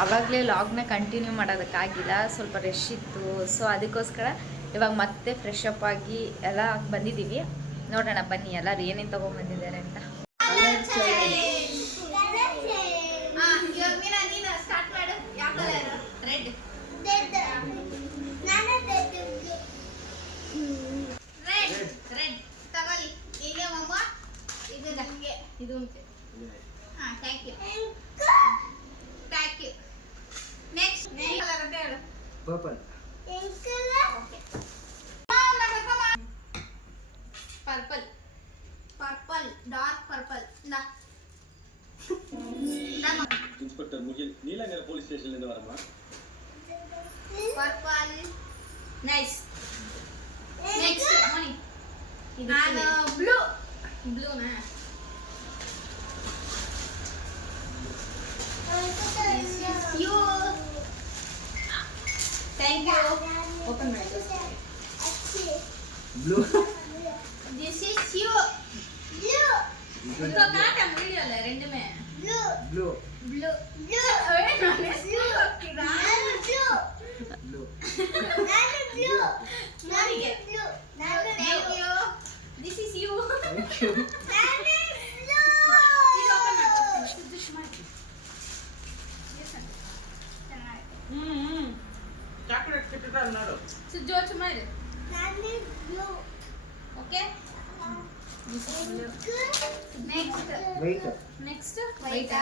ಆವಾಗಲೇ ಲಾಗ್ನ ಕಂಟಿನ್ಯೂ ಮಾಡೋದಕ್ಕಾಗಿಲ್ಲ, ಸ್ವಲ್ಪ ರಶ್ ಇತ್ತು. ಸೊ ಅದಕ್ಕೋಸ್ಕರ ಇವಾಗ ಮತ್ತೆ ಫ್ರೆಶ್ ಅಪ್ ಆಗಿ ಎಲ್ಲ ಬಂದಿದ್ದೀವಿ. ನೋಡೋಣ ಬನ್ನಿ ಎಲ್ಲರೂ ಏನೇನು ತೊಗೊಂಡ್ಬಂದಿದ್ದಾರೆ ಅಂತ. ಇದು thank you thank you. Next color ಅಂತ ಹೇಳು. Purple. Purple purple dark purple. Inspector ಮುಜೆ ನೀಲನಗರ ಪೊಲೀಸ್ ಸ್ಟೇಷನ್ ಇಂದ ವರಮ್ಮ. Purple nice. ನೆಕ್ಸ್ಟ್ ಮನಿ ನಾನು ಬ್ಲೂ. ಬ್ಲೂನಾ you. Thank you. Open my door. Blue. This is you. Blue. इसको काटा वीडियो ले रेंड में. Blue. Blue. Blue. Blue. अरे मैंने blue किया. Blue. Blue. Nanu blue. Nanu blue. Nanu thank you. This is you. Thank you. Nanu blue. ಇದು open ಮಾಡು. ದುಶ್ಮನ್. Chocolate ತಿಂತಿದ್ದಾರೆ ನೋಡು. ಜೋಚ್ ಮಾಡಿ. ನಾನು blue. Okay next Wait. Next white.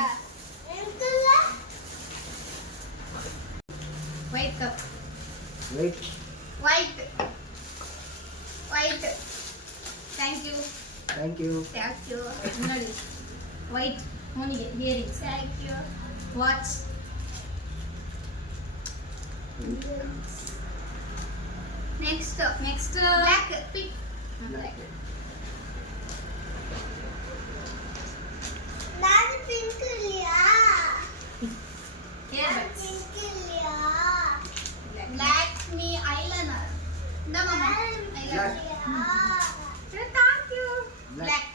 White cup. Wait. White white. Thank you Thank you. Thank you. ನೋಡಿ white ಅವನಿಗೆ earrings. Thank you. Watch. Next black pink. Black. ನಾನು pink ಲಿಯಾ. Earbuds. ಪಿಂಕ್ ಲಿಯಾ. Black ಮೀ eyeliner. ದಮಮ್ಮ eyeliner. Thank you. Black.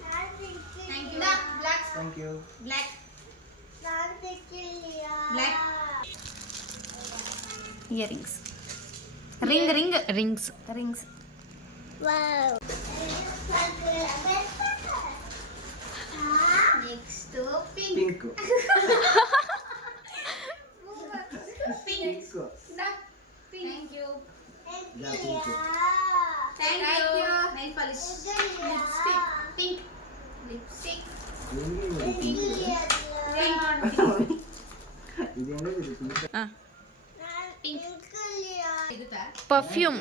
Thank you. Black. Thank you. Black. ನಾನು pink ಲಿಯಾ. Black. Earrings. Rings. Wow. Next pink. Pink. Pink. Pink. Thank you. Yeah, thank you. Thank you. Nail polish. Lipstick. Pink lipstick. ಇದೇನಿದೆ pink. Pink. ಇದುತ್ತಾ perfume.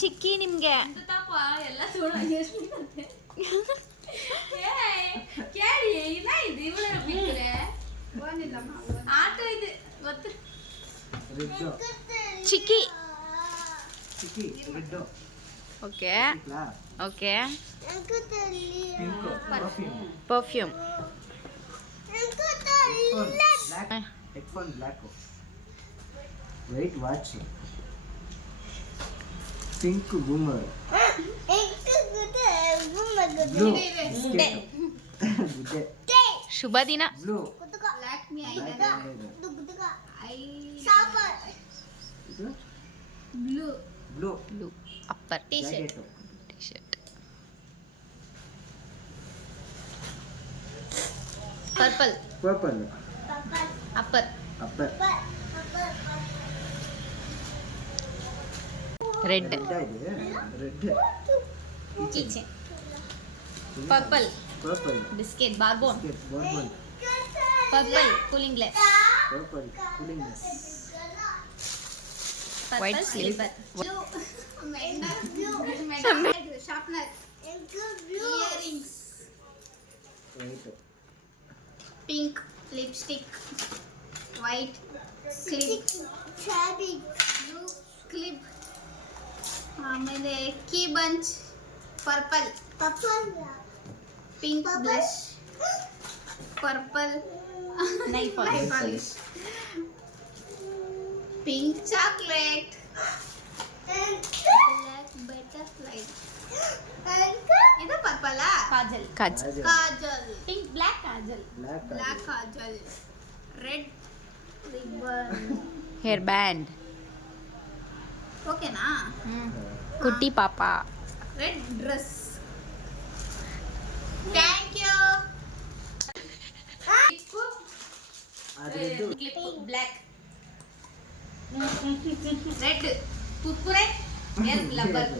ಚಿಕ್ಕಿ ನಿಮಗೆ ಎಲ್ಲ ಕೇಳಿ ಇಲ್ಲ ಇದು ಇವಳ ಬಿಟ್ಟರೆ ಆಟೋ ಇದೆ ಗೊತ್ತು. Red. ಚಿಕ್ಕಿ. Red. Okay La. Okay. Pink. Perfume. Perfume. Headphone. Black. Headphone black. Wait, watch. Pink boomer. Blue. ಗುಡ್ಡೆ. Good. ಶುಭ ದಿನ. Blue. ಬ್ಲ್ಯಾಕ್ ಮೀ Black. ಐ ಇದು blue. Blue. Blue upper T Jacket. Shirt. Purple Purple. Upper. Upper. Red Red. Kitchen. Purple Purple. Biscuit bourbon. Biscuit. Bourbon. Purple cooling glass. Purple. Cooling glass. White slipper. Sharpener. Earrings. White. Pink lipstick. White clip. Blue clip. ಆಮೇಲೆ key bunch. Purple. Pink blush. Purple nail polish. Pink chocolate. Black butterfly. Purple kajal kajal kajal pink black kajal black black Kajal red ribbon hair band ಓಕೆನಾ ಕುಟ್ಟಿ ಪಾಪ red dress thank you ಅದ್ರದ್ದು clip black red Kurkure air rubber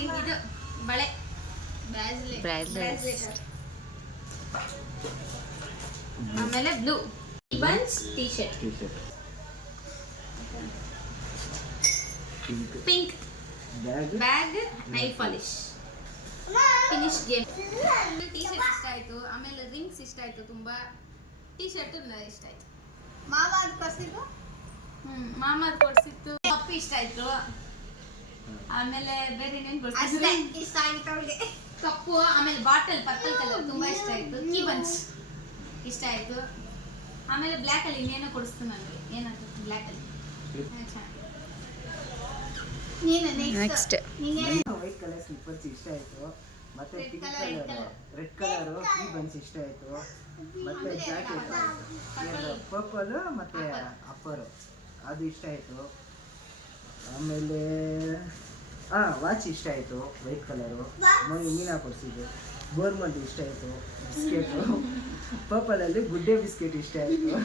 ಇದು ಬಳೆ bracelet ಆಮೇಲೆ blue buns T shirt T shirt pink pink bag bag nail polish finish game T shirt ಇಷ್ಟ ಆಯ್ತು ಆಮೇಲೆ rings ಇಷ್ಟ ಆಯ್ತು ತುಂಬಾ ಟೀ ಶರ್ಟ್ ಇಷ್ಟ ಆಯ್ತು ಮಾಮ ಅದು ಕೊಡ್ಸಿದ್ದು ಮಾಮ ಅದು ಕೊಡ್ಸಿತ್ತು ಕಪ್ಪು ಇಷ್ಟ ಆಯ್ತು ಆಮೇಲೆ ಬೇರೆ ಏನೇನು ಇಷ್ಟ ಆಯ್ತು ಅವಳಿಗೆ ಕಪ್ಪು ಆಮೇಲೆ ಬಾಟಲ್ ಪರ್ಪಲ್ ಕಲರ್ ತುಂಬಾ ಇಷ್ಟ ಆಯ್ತು ಕೀ ಬನ್ಸ್ ಇಷ್ಟ ಆಯ್ತು ಆಮೇಲೆ ಬ್ಲ್ಯಾಕ್ ಅಲ್ಲಿ ಇನ್ನೇನೋ ಕೊಡಿಸ್ತು ನನಗೆ ಏನಾಯ್ತು ಬ್ಲ್ಯಾಕ್ ಅಲ್ಲಿ ನೆಕ್ಸ್ಟ್ ವೈಟ್ ಕಲರ್ ಸ್ಲಿಪ್ಪರ್ಸ್ ಇಷ್ಟ ಆಯ್ತು ಮತ್ತೆ Red pink colour, red colour red colour key buns ಇಷ್ಟ ಆಯ್ತು ಮತ್ತೆ ಜಾಕೆಟ್ ಪರ್ಪಲ್ ಮತ್ತೆ ಅಪ್ಪರ್ ಅದು ಇಷ್ಟ ಆಯ್ತು ಆಮೇಲೆ ವಾಚ್ ಇಷ್ಟ ಆಯ್ತು ವೈಟ್ ಕಲರು ಮೀನಾ ಕೊಡ್ಸಿದ್ದು ಗೋರ್ಮೆಂಟ್ ಇಷ್ಟ ಆಯ್ತು ಬಿಸ್ಕೆಟು ಪರ್ಪಲ್ ಅಲ್ಲಿ ಗುಡ್ಡೆ ಬಿಸ್ಕೆಟ್ ಇಷ್ಟ ಆಯ್ತು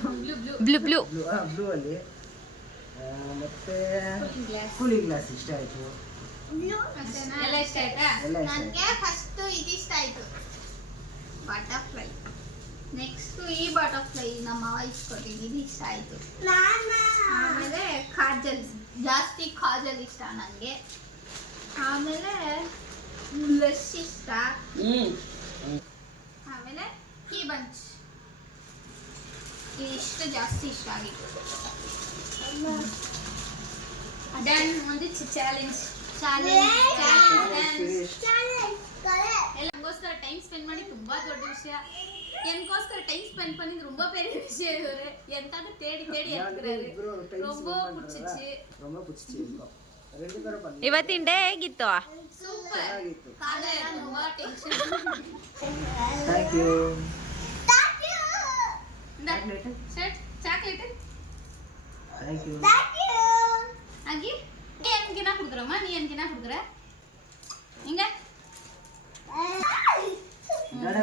ಬ್ಲೂ ಬ್ಲೂ ಬ್ಲೂ ಅಲ್ಲಿ ಮತ್ತೆ ಕೂಲಿಂಗ್ ಗ್ಲಾಸ್ ಇಷ್ಟ ಆಯ್ತು ಎಲ್ಲ ಇಷ್ಟ ಆಯ್ತಾ ಎಲ್ಲ ಇಷ್ಟ ಆಯ್ತು. ನನಗೆ ಫಸ್ಟ್ ಇದು ಇಷ್ಟ ಆಯ್ತು ಬಟರ್ಫ್ಲೈ ನೆಕ್ಸ್ಟ್ ಈ ಬಟರ್ಫ್ಲೈ ನಮ್ಮ ವಾಯ್ಸ್ ಕೊಟ್ಟಿದ್ದು ಇದು ಇಷ್ಟ ಆಯ್ತು ಆಮೇಲೆ ಕಾಜಲ್ ಜಾಸ್ತಿ ಕಾಜಲ್ ಇಷ್ಟ ನನಗೆ ಆಮೇಲೆ ಬ್ಲಷ್ ಇಷ್ಟ ಆಮೇಲೆ ಕೀ ಬಂಚ್ ಇದಿಷ್ಟು ಜಾಸ್ತಿ ಇಷ್ಟ ಆಗಿತ್ತು ಡನ್ ಒಂದಿಷ್ಟು ಚಾಲೆಂಜ್ ಎಲ್ಲಗೋಸ್ಕರ ಟೈಮ್ ಸ್ಪೆಂಡ್ ಮಾಡಿ ತುಂಬಾ ದೊಡ್ಡ ವಿಷಯ எனக்கோஸ்கர டைம் ஸ்பெண்ட் பண்ணி ரொம்ப பெரிய விஷயம் இது என்கிட்ட தேடி தேடி எடுக்கறாரு ரொம்ப பிடிச்சிச்சு ரொம்ப பிடிச்சிச்சு ரெண்டு பேரும் பண்ணி ಇವತ್ತಿನ ಡೇ ಹೇಗಿತ್ತು ಸೂಪರ್ ಚೆನ್ನಾಗಿತ್ತು ಕಾಲ ತುಂಬಾ tension thank you chocolate shirt chocolate thank you ஆகி நீ எனக்கு என்ன குடுக்குறமா நீ எனக்கு என்ன குடுக்குற இங்க ಗಾಡ